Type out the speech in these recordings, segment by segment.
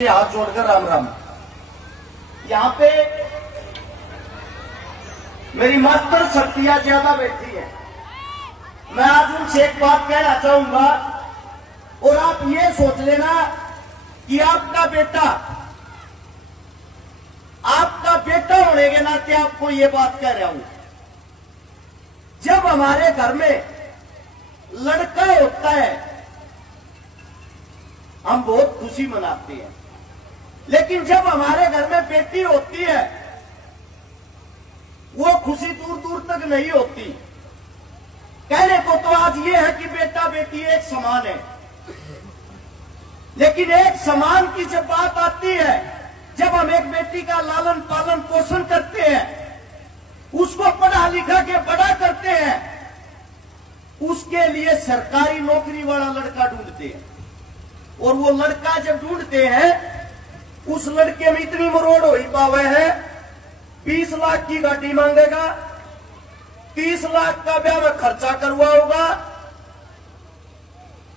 हाथ जोड़कर राम राम। यहाँ पे मेरी मात्र शक्तियां ज्यादा बैठी है। मैं आज उनसे एक बात कहना चाहूंगा और आप ये सोच लेना कि आपका बेटा होने के नाते आपको ये बात कह रहा हूं। जब हमारे घर में लड़का होता है हम बहुत खुशी मनाते हैं, लेकिन जब हमारे घर में बेटी होती है वो खुशी दूर दूर तक नहीं होती। कहने को तो आज ये है कि बेटा बेटी एक समान है, लेकिन एक समान की जब बात आती है, जब हम एक बेटी का लालन पालन पोषण करते हैं, उसको पढ़ा लिखा के बड़ा करते हैं, उसके लिए सरकारी नौकरी वाला लड़का ढूंढते हैं। और वो लड़का जब ढूंढते हैं उस लड़के में इतनी मरोड़ हो ही पावे है, 20 लाख की गाड़ी मांगेगा, 30 लाख का ब्याह में खर्चा करवाओगा,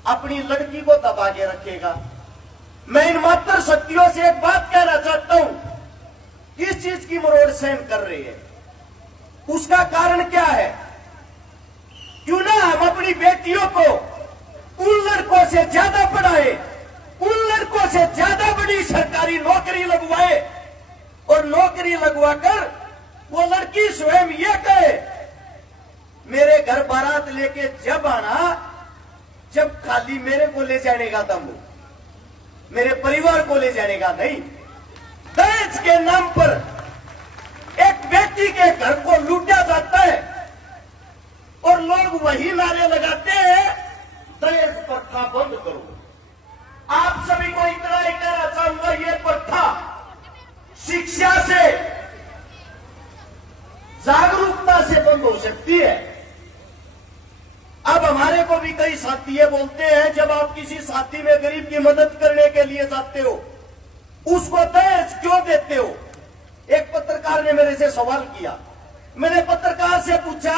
अपनी लड़की को दबा के रखेगा। मैं इन मात्र शक्तियों से एक बात कहना चाहता हूं, किस चीज की मरोड़ सहन कर रही है, उसका कारण क्या है? क्यों ना हम अपनी बेटियों को उन लड़कों से ज्यादा पढ़ाए, उन लड़कों से ज्यादा बड़ी सरकारी नौकरी लगवाए, और नौकरी लगवाकर वो लड़की स्वयं ये कहे मेरे घर बारात लेके जब आना, जब खाली मेरे को ले जाने का दम हो, मेरे परिवार को ले जाने का नहीं। दहेज के नाम पर एक बेटी के घर को लूटा जाता है और लोग वही नारे लगाते हैं दहेज प्रथा बंद करो। आप सभी को इतना ही कहना चाहूंगा, ये प्रथा शिक्षा से, जागरूकता से बंद हो सकती है। अब हमारे को भी कई साथी ये बोलते हैं, जब आप किसी साथी में गरीब की मदद करने के लिए जाते हो उसको दहेज क्यों देते हो? एक पत्रकार ने मेरे से सवाल किया। मैंने पत्रकार से पूछा,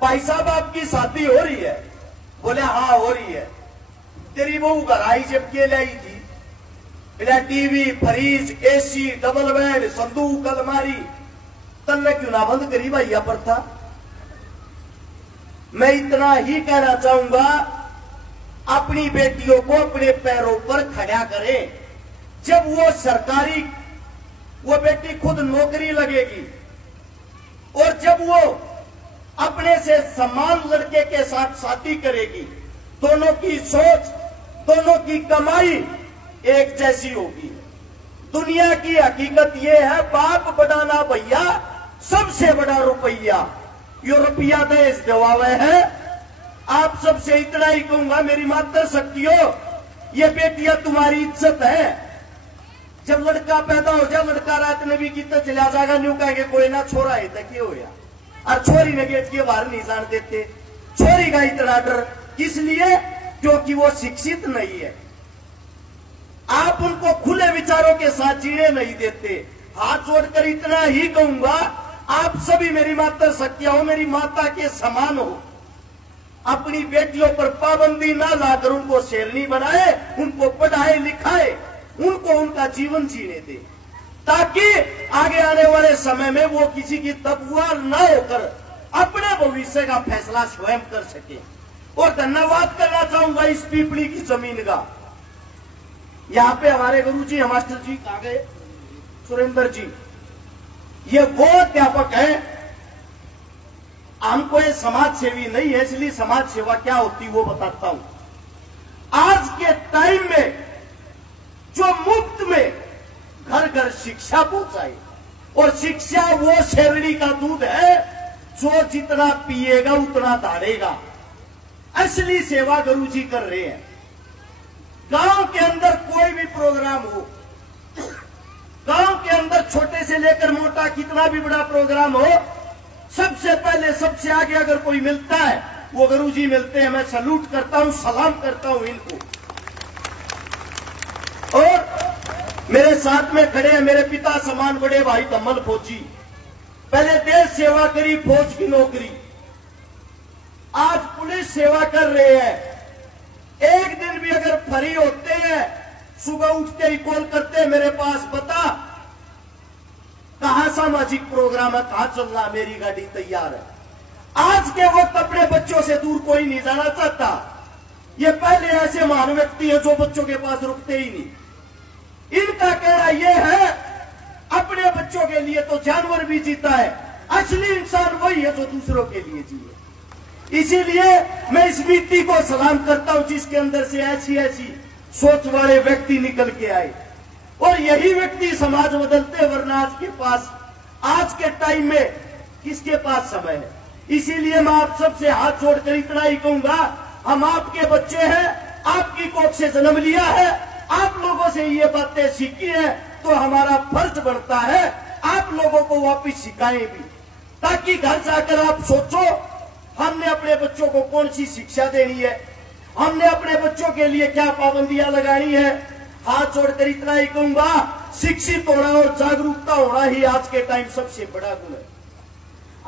भाई साहब आपकी शादी हो रही है? बोले हाँ हो रही है। तेरी बहू घर आई जब के लाई थी, बिना TV, fridge, AC, double bed, संदूक, अलमारी, तन्ने क्यों ना बंद करी भैया प्रथा? मैं इतना ही कहना चाहूंगा, अपनी बेटियों को अपने पैरों पर खड़ा करें। जब वो बेटी खुद नौकरी लगेगी और जब वो अपने से समान लड़के के साथ शादी करेगी, दोनों की सोच, दोनों की कमाई एक जैसी होगी। दुनिया की हकीकत यह है, बाप बड़ा ना भैया, सबसे बड़ा रुपया, यो रुपया दहेज दिवावे है। आप सबसे इतना ही कहूंगा, मेरी मात्र शक्तियों, ये बेटियां तुम्हारी इज्जत है। जब लड़का पैदा हो जाए, लड़का रात में भी कितना चला जाएगा, न्यू कहेंगे कोई ना छोरा है तक ये होया, और छोरी ने गेट के बाहर नहीं जान देते। छोरी का इतना डर किस लिए? क्योंकि वो शिक्षित नहीं है। आप उनको खुले विचारों के साथ जीने नहीं देते। हाथ जोड़कर इतना ही कहूंगा, आप सभी मेरी माता शक्तियां हो, मेरी माता के समान हो। अपनी बेटियों पर पाबंदी ना लाकर उनको शेरनी बनाए, उनको पढ़ाए लिखाए, उनको उनका जीवन जीने दे, ताकि आगे आने वाले समय में वो किसी की तबुआर ना होकर अपने भविष्य का फैसला स्वयं कर सके। और धन्यवाद करना चाहूंगा इस पीपली की जमीन का। यहाँ पे हमारे गुरुजी मास्टर जी आ गए, सुरेंद्र जी, ये वो अध्यापक है। हमको ये समाज सेवी नहीं है, इसलिए समाज सेवा क्या होती वो बताता हूं। आज के टाइम में जो मुफ्त में घर घर शिक्षा पहुंचाए, और शिक्षा वो शेरनी का दूध है जो जितना पिएगा उतना दाढ़ेगा। असली सेवा गुरुजी कर रहे हैं। गांव के अंदर कोई भी प्रोग्राम हो, गांव के अंदर छोटे से लेकर मोटा कितना भी बड़ा प्रोग्राम हो, सबसे पहले सबसे आगे अगर कोई मिलता है वो गुरुजी मिलते हैं। मैं सैल्यूट करता हूं, सलाम करता हूं इनको। और मेरे साथ में खड़े हैं मेरे पिता समान बड़े भाई धम्मल फौजी, पहले देश सेवा करी, फौज की नौकरी, आज पुलिस सेवा कर रहे हैं। एक दिन भी अगर फ्री होते हैं, सुबह उठते ही कॉल करते सामाजिक प्रोग्राम है, कहां चलना, मेरी गाड़ी तैयार है। आज के वक्त अपने बच्चों से दूर कोई नहीं जाना चाहता। ये पहले ऐसे महान व्यक्ति हैं जो बच्चों के पास रुकते ही नहीं। इनका कहना यह है, अपने बच्चों के लिए तो जानवर भी जीता है, असली इंसान वही है जो दूसरों के लिए जिए। इसीलिए मैं इस मिट्टी को सलाम करता हूं जिसके अंदर से ऐसी ऐसी सोच वाले व्यक्ति निकल के आए, और यही व्यक्ति समाज बदलते। वरना आज के टाइम में किसके पास समय है। इसीलिए मैं आप सबसे हाथ जोड़कर इतना ही कहूंगा, हम आपके बच्चे हैं, आपकी कोख से जन्म लिया है, आप लोगों से ये बातें सीखी है, तो हमारा फर्ज बनता है आप लोगों को वापस सिखाएं भी, ताकि घर जाकर आप सोचो हमने अपने बच्चों को कौन सी शिक्षा देनी है, हमने अपने बच्चों के लिए क्या पाबंदियां लगानी है। हाथ जोड़कर इतना ही कहूंगा, शिक्षित होना और जागरूकता होना ही आज के टाइम सबसे बड़ा गुण है।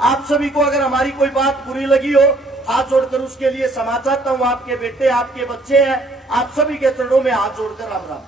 आप सभी को अगर हमारी कोई बात बुरी लगी हो, हाथ जोड़कर उसके लिए क्षमा चाहता हूं। आपके बेटे, आपके बच्चे हैं, आप सभी के चरणों में हाथ जोड़कर राम राम।